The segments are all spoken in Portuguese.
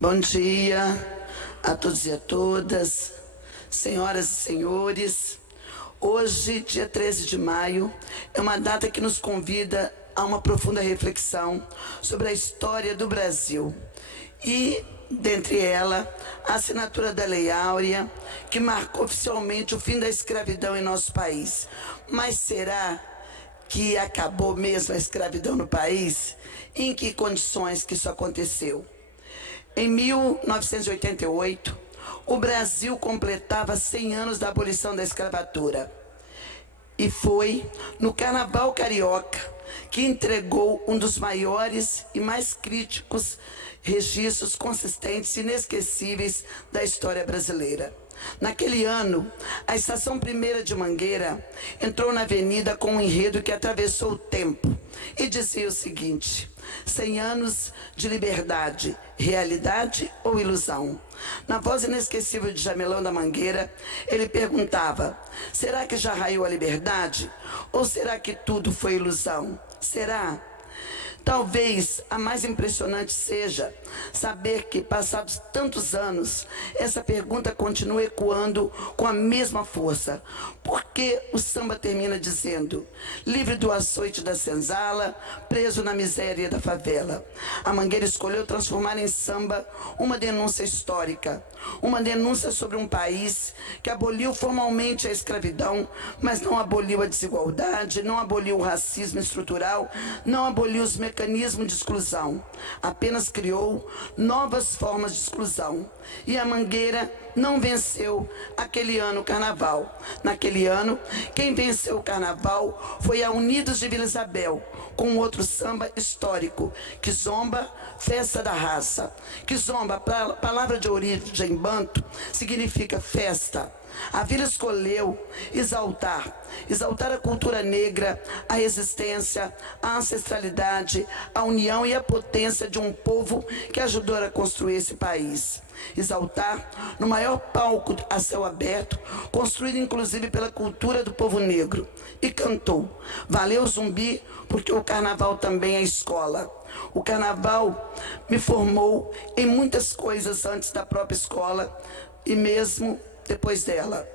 Bom dia a todos e a todas, senhoras e senhores. Hoje, dia 13 de maio, é uma data que nos convida a uma profunda reflexão sobre a história do Brasil. E, dentre ela, a assinatura da Lei Áurea, que marcou oficialmente o fim da escravidão em nosso país. Mas será que acabou mesmo a escravidão no país? Em que condições que isso aconteceu? Em 1988, o Brasil completava 100 anos da abolição da escravatura. E foi no Carnaval Carioca que entregou um dos maiores e mais críticos registros consistentes e inesquecíveis da história brasileira. Naquele ano, a Estação Primeira de Mangueira entrou na avenida com um enredo que atravessou o tempo e dizia o seguinte: 100 anos de liberdade, realidade ou ilusão? Na voz inesquecível de Jamelão da Mangueira, ele perguntava: será que já raiou a liberdade? Ou será que tudo foi ilusão? Será? Talvez a mais impressionante seja saber que, passados tantos anos, essa pergunta continua ecoando com a mesma força. Por que o samba termina dizendo: livre do açoite da senzala, preso na miséria da favela? A Mangueira escolheu transformar em samba uma denúncia histórica, uma denúncia sobre um país que aboliu formalmente a escravidão, mas não aboliu a desigualdade, não aboliu o racismo estrutural, não aboliu os mecanismos de exclusão, apenas criou novas formas de exclusão. E a Mangueira não venceu aquele ano o carnaval. Naquele ano, quem venceu o carnaval foi a Unidos de Vila Isabel, com outro samba histórico, Kizomba, Festa da Raça. Kizomba, palavra de origem banto, significa festa. A vila escolheu exaltar a cultura negra, a resistência, a ancestralidade, a união e a potência de um povo que ajudou a construir esse país. Exaltar no maior palco a céu aberto, construído inclusive pela cultura do povo negro. E cantou: valeu Zumbi, porque o carnaval também é escola. O carnaval me formou em muitas coisas antes da própria escola e mesmo depois dela.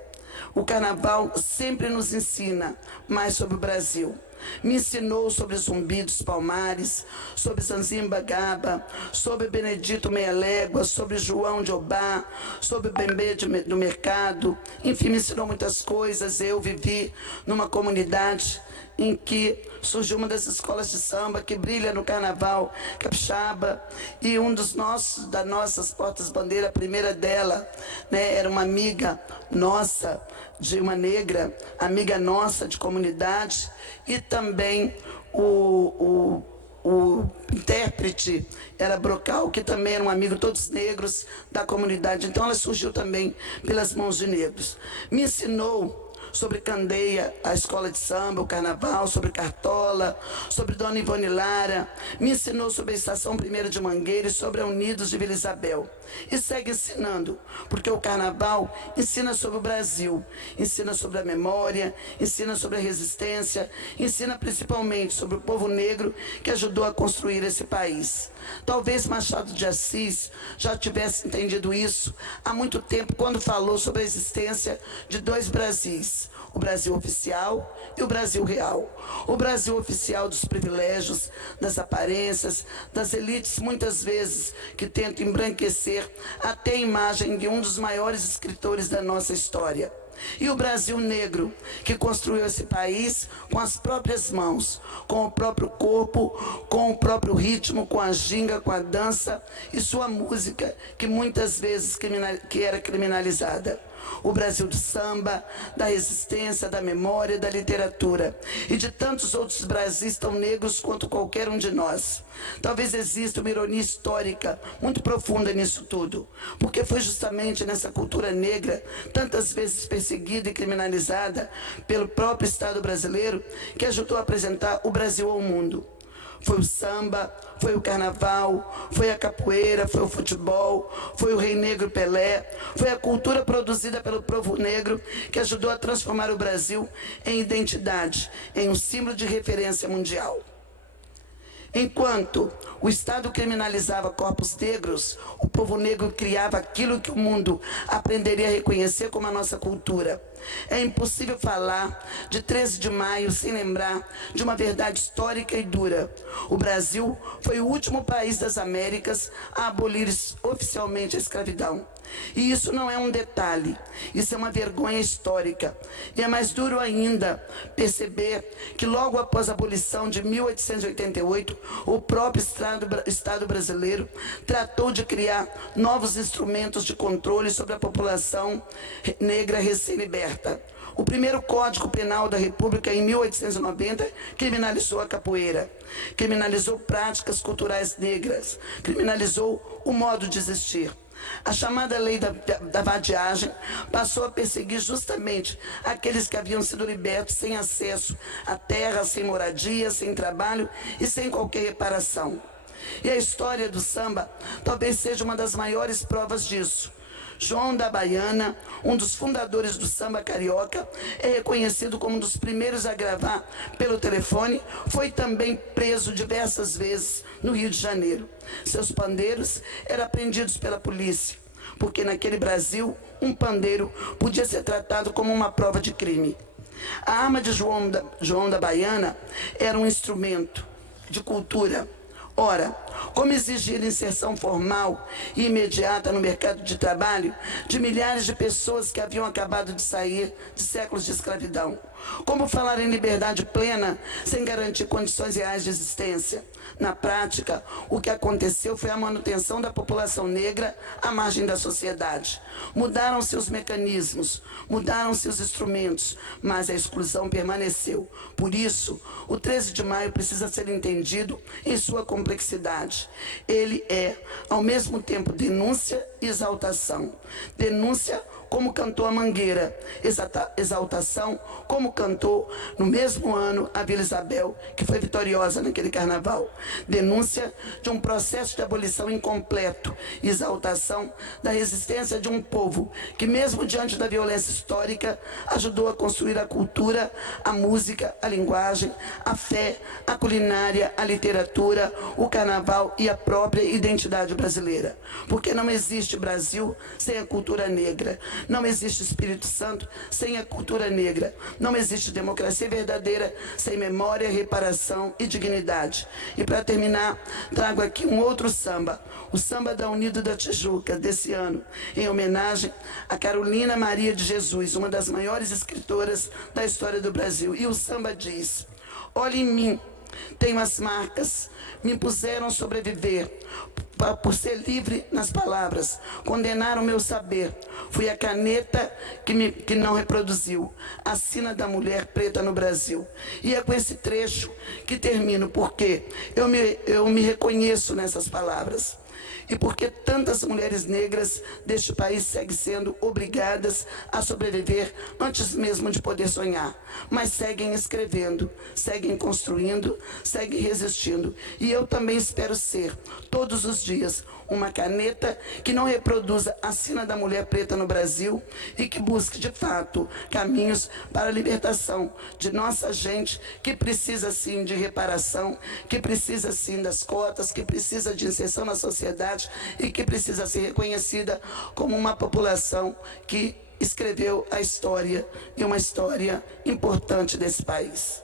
O carnaval sempre nos ensina mais sobre o Brasil. Me ensinou sobre Zumbi dos Palmares, sobre Zanzimba Gaba, sobre Benedito Meia Légua, sobre João de Obá, sobre Bembê do Mercado. Enfim, me ensinou muitas coisas. Eu vivi numa comunidade em que surgiu uma das escolas de samba que brilha no carnaval capixaba, e das nossas portas-bandeira, a primeira dela, né, era uma amiga nossa, de uma negra, amiga nossa de comunidade, e também o intérprete era Brocal, que também era um amigo, todos negros da comunidade. Então ela surgiu também pelas mãos de negros. Me ensinou sobre Candeia, a escola de samba, o carnaval, sobre Cartola, sobre Dona Ivone Lara. Me ensinou sobre a Estação Primeira de Mangueira e sobre a Unidos de Vila Isabel. E segue ensinando, porque o carnaval ensina sobre o Brasil, ensina sobre a memória, ensina sobre a resistência, ensina principalmente sobre o povo negro que ajudou a construir esse país. Talvez Machado de Assis já tivesse entendido isso há muito tempo, quando falou sobre a existência de dois Brasis: o Brasil oficial e o Brasil real. O Brasil oficial dos privilégios, das aparências, das elites muitas vezes que tentam embranquecer até a imagem de um dos maiores escritores da nossa história. E o Brasil negro, que construiu esse país com as próprias mãos, com o próprio corpo, com o próprio ritmo, com a ginga, com a dança e sua música, que muitas vezes era criminalizada. O Brasil do samba, da resistência, da memória, da literatura e de tantos outros Brasis tão negros quanto qualquer um de nós. Talvez exista uma ironia histórica muito profunda nisso tudo, porque foi justamente nessa cultura negra, tantas vezes perseguida e criminalizada pelo próprio Estado brasileiro, que ajudou a apresentar o Brasil ao mundo. Foi o samba, foi o carnaval, foi a capoeira, foi o futebol, foi o Rei Negro Pelé, foi a cultura produzida pelo povo negro que ajudou a transformar o Brasil em identidade, em um símbolo de referência mundial. Enquanto o Estado criminalizava corpos negros, o povo negro criava aquilo que o mundo aprenderia a reconhecer como a nossa cultura. É impossível falar de 13 de maio sem lembrar de uma verdade histórica e dura. O Brasil foi o último país das Américas a abolir oficialmente a escravidão. E isso não é um detalhe, isso é uma vergonha histórica. E é mais duro ainda perceber que logo após a abolição de 1888, o próprio Estado brasileiro tratou de criar novos instrumentos de controle sobre a população negra recém-liberta. O primeiro Código Penal da República, em 1890, criminalizou a capoeira, criminalizou práticas culturais negras, criminalizou o modo de existir. A chamada lei da vadiagem passou a perseguir justamente aqueles que haviam sido libertos sem acesso à terra, sem moradia, sem trabalho e sem qualquer reparação. E a história do samba talvez seja uma das maiores provas disso. João da Baiana, um dos fundadores do samba carioca, é reconhecido como um dos primeiros a gravar pelo telefone, foi também preso diversas vezes no Rio de Janeiro. Seus pandeiros eram apreendidos pela polícia, porque naquele Brasil, um pandeiro podia ser tratado como uma prova de crime. A arma de João da Baiana era um instrumento de cultura. Ora, como exigir inserção formal e imediata no mercado de trabalho de milhares de pessoas que haviam acabado de sair de séculos de escravidão? Como falar em liberdade plena sem garantir condições reais de existência? Na prática, o que aconteceu foi a manutenção da população negra à margem da sociedade. Mudaram-se os mecanismos, mudaram-se os instrumentos, mas a exclusão permaneceu. Por isso, o 13 de maio precisa ser entendido em sua complexidade. Ele é, ao mesmo tempo, denúncia e exaltação. Denúncia como cantou a Mangueira, exaltação como cantou no mesmo ano a Vila Isabel, que foi vitoriosa naquele carnaval. Denúncia de um processo de abolição incompleto, exaltação da resistência de um povo que, mesmo diante da violência histórica, ajudou a construir a cultura, a música, a linguagem, a fé, a culinária, a literatura, o carnaval e a própria identidade brasileira. Porque não existe Brasil sem a cultura negra. Não existe Espírito Santo sem a cultura negra. Não existe democracia verdadeira sem memória, reparação e dignidade. E para terminar, trago aqui um outro samba, o samba da Unido da Tijuca, desse ano, em homenagem a Carolina Maria de Jesus, uma das maiores escritoras da história do Brasil. E o samba diz: olhe em mim, tenho as marcas, me impuseram sobreviver, por ser livre nas palavras, condenaram o meu saber. Fui a caneta que não reproduziu a sina da mulher preta no Brasil. E é com esse trecho que termino, porque eu me reconheço nessas palavras. E porque tantas mulheres negras deste país seguem sendo obrigadas a sobreviver antes mesmo de poder sonhar, mas seguem escrevendo, seguem construindo, seguem resistindo. E eu também espero ser, todos os dias, uma caneta que não reproduza a sina da mulher preta no Brasil e que busque, de fato, caminhos para a libertação de nossa gente, que precisa, sim, de reparação, que precisa, sim, das cotas, que precisa de inserção na sociedade e que precisa ser reconhecida como uma população que escreveu a história e uma história importante desse país.